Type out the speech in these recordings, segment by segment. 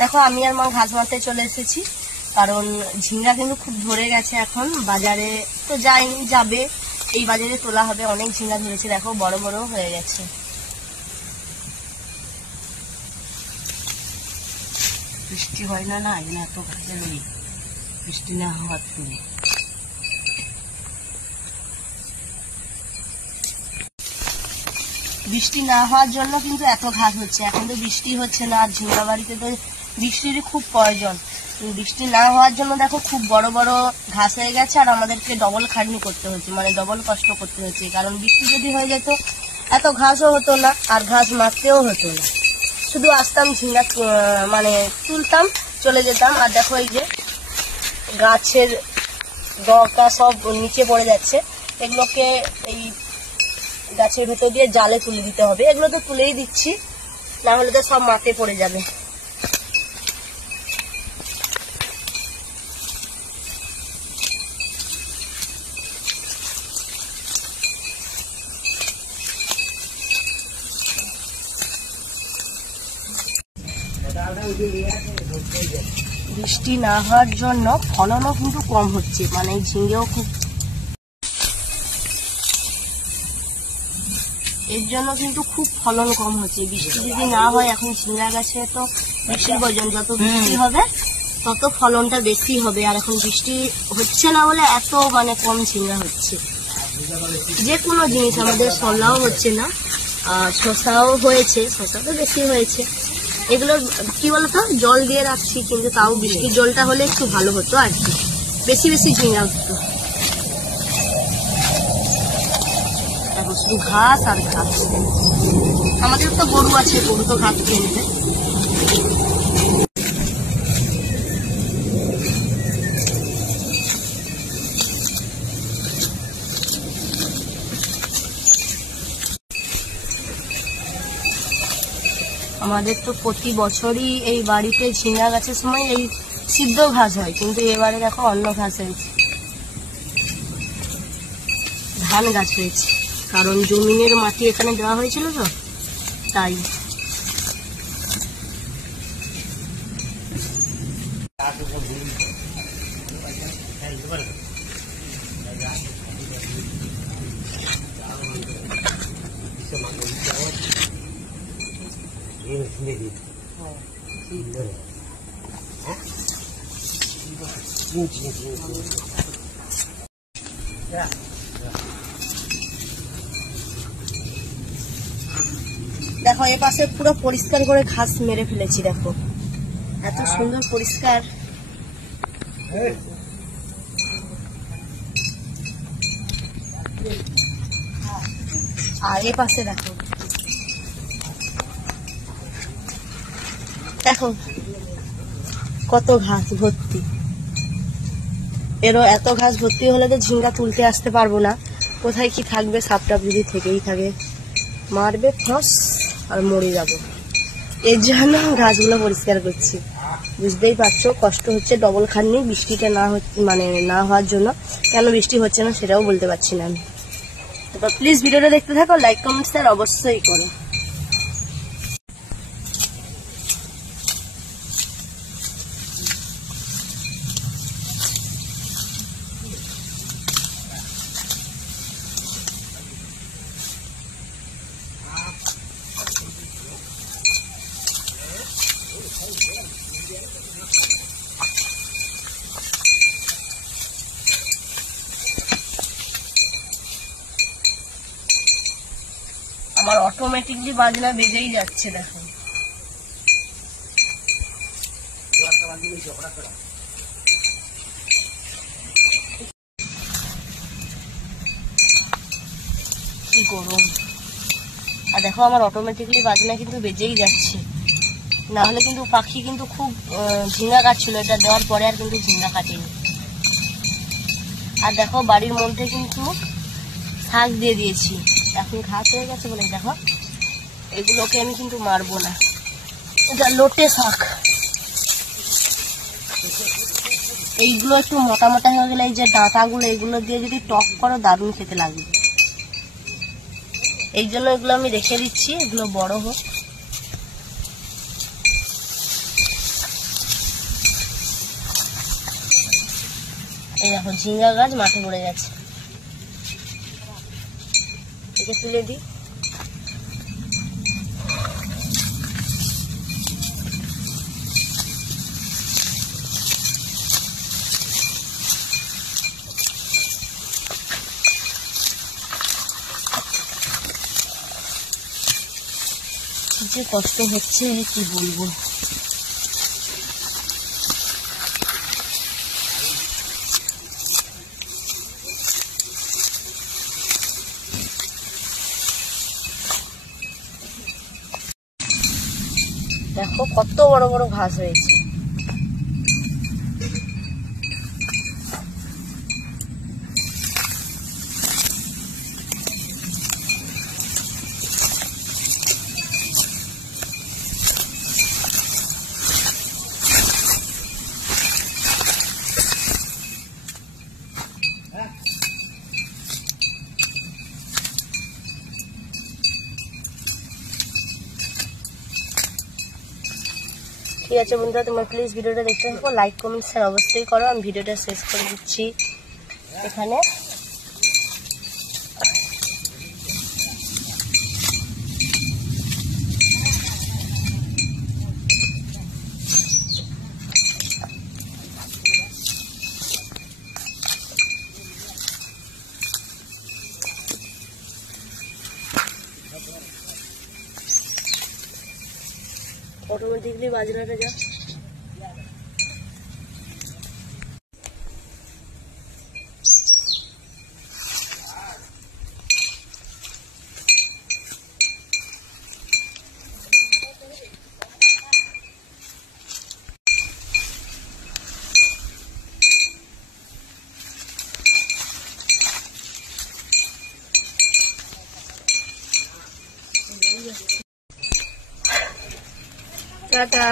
দেখো আমি আর মা ঘাস মারতে চলে এসেছি, কারণ ঝিঙ্গা কিন্তু খুব ধরে গেছে। এখন বাজারে তো যায়নি, যাবে, এই বাজারে তোলা হবে। অনেক ঝিঙ্গা ধরেছে, দেখো বড় বড় হয়ে গেছে। বৃষ্টি হয় না, না এত ঘাসের ওই বৃষ্টি না হওয়ার জন্য। বৃষ্টি না হওয়ার জন্য কিন্তু এত ঘাস হচ্ছে। এখন তো বৃষ্টি হচ্ছে না, আর ঝিঙ্গা বাড়িতে তো বৃষ্টির খুব প্রয়োজন। বৃষ্টি না হওয়ার জন্য দেখো খুব বড় বড় ঘাস হয়ে গেছে, আর আমাদেরকে ডবল খাটনি করতে হচ্ছে, মানে ডবল কষ্ট করতে হচ্ছে। কারণ বৃষ্টি যদি হয়ে যেত এত ঘাসও হতো না, আর ঘাস মারতেও হতো না। শুধু আসতাম, ঝিঙ্গা মানে তুলতাম, চলে যেতাম। আর দেখো এই যে গাছের ডগা সব নিচে পড়ে যাচ্ছে, এগুলোকে এই গাছের ভেতর দিয়ে জালে তুলে দিতে হবে। এগুলো তো তুলেই দিচ্ছি, না হলে তো সব মাঠে পড়ে যাবে। বৃষ্টি না হওয়ার জন্য ফলনও কিন্তু কম হচ্ছে, মানে ঝিঙ্গেও খুব, এর জন্য কিন্তু খুব ফলন কম হচ্ছে। বৃষ্টি যদি না হয়, এখন ঝিঙ্গা গাছে তো বৃষ্টির প্রয়োজন, যত বৃষ্টি হবে তত ফলনটা বেশি হবে। আর এখন বৃষ্টি হচ্ছে না বলে এত মানে কম ঝিঙ্গা হচ্ছে। যে কোনো জিনিস, আমাদের সরলাও হচ্ছে না, শসাও হয়েছে, শসা তো বেশি হয়েছে। এগুলো কি বলতো, জল দিয়ে রাখছি, কিন্তু তাও বৃষ্টির জলটা হলে একটু ভালো হতো, আর কি বেশি বেশি ঝিঙ্গা হতো। শুধু ঘাস আর ঘাস। আমাদের তো গরু আছে, গরু তো ঘাস খেয়ে নেবে। আমাদের তো প্রতি বছরই এই বাড়িতে ঝিঙ্গা গাছের সময় এই সিদ্ধ ঘাস হয়, কিন্তু এবারে দেখো অন্য ঘাস হয়েছে, ধান গাছ হয়েছে। কারণ জমিনের মাটি এখানে দেওয়া হয়েছিল তো, তাই। দেখো এ পাশে পুরো পরিষ্কার করে ঘাস মেরে ফেলেছি, দেখো এত সুন্দর পরিষ্কার। আর এ পাশে দেখো, দেখো কত ঘাস ভর্তি। এরও এত ঘাস ভর্তি হলে তো ঝিঙ্গা তুলতে আসতে পারবো না। কোথায় কি থাকবে, সাপটাপ যদি থেকেই থাকে মারবে ফস আর মরে যাবো। এর জন্য ঘাসগুলো পরিষ্কার করছি। বুঝতেই পারছো কষ্ট হচ্ছে ডবল খাটনি, বৃষ্টিটা না মানে না হওয়ার জন্য। কেন বৃষ্টি হচ্ছে না সেটাও বলতে পারছি না আমি। তারপর প্লিজ ভিডিওটা দেখতে থাকো, লাইক কমেন্ট শেয়ার অবশ্যই করো। আমার অটোমেটিকলি বাজনা বেজেই যাচ্ছে, দেখো কি গরম। আর দেখো আমার অটোমেটিকলি বাজনা কিন্তু বেজেই যাচ্ছে, না হলে কিন্তু পাখি কিন্তু খুব ঝিঙ্গা কাটছিল। এটা দেওয়ার পরে আর কিন্তু ঝিঙ্গা কাটেনি। আর দেখো বাড়ির মধ্যে কিন্তু শাক দিয়ে দিয়েছি, এখন ঘাস হয়ে গেছে বলে দেখো এগুলোকে আমি কিন্তু মারবো না। এটা লোটে শাক, এইগুলো একটু মোটা মোটা হয়ে গেলে এই যে ডাঁটাগুলো, এগুলো দিয়ে যদি টক করো দারুণ খেতে লাগবে। এই জন্য এগুলো আমি রেখে দিচ্ছি, এগুলো বড় হোক। এই দেখো ঝিঙ্গা গাছ মাঠে পড়ে গেছে, একে তুলে দিই। যে কষ্ট হচ্ছে কি বলবো। দেখো কত বড় বড় ঘাস হয়েছে। ঠিক আছে বন্ধুরা, তোমরা প্লিজ ভিডিওটা দেখতে থাকো, লাইক কমেন্ট শেয়ার অবশ্যই করো। আমি ভিডিওটা শেষ করে দিচ্ছি এখানে। অটোমেটিকলি বাজনাটা যা টাটা।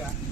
Yeah.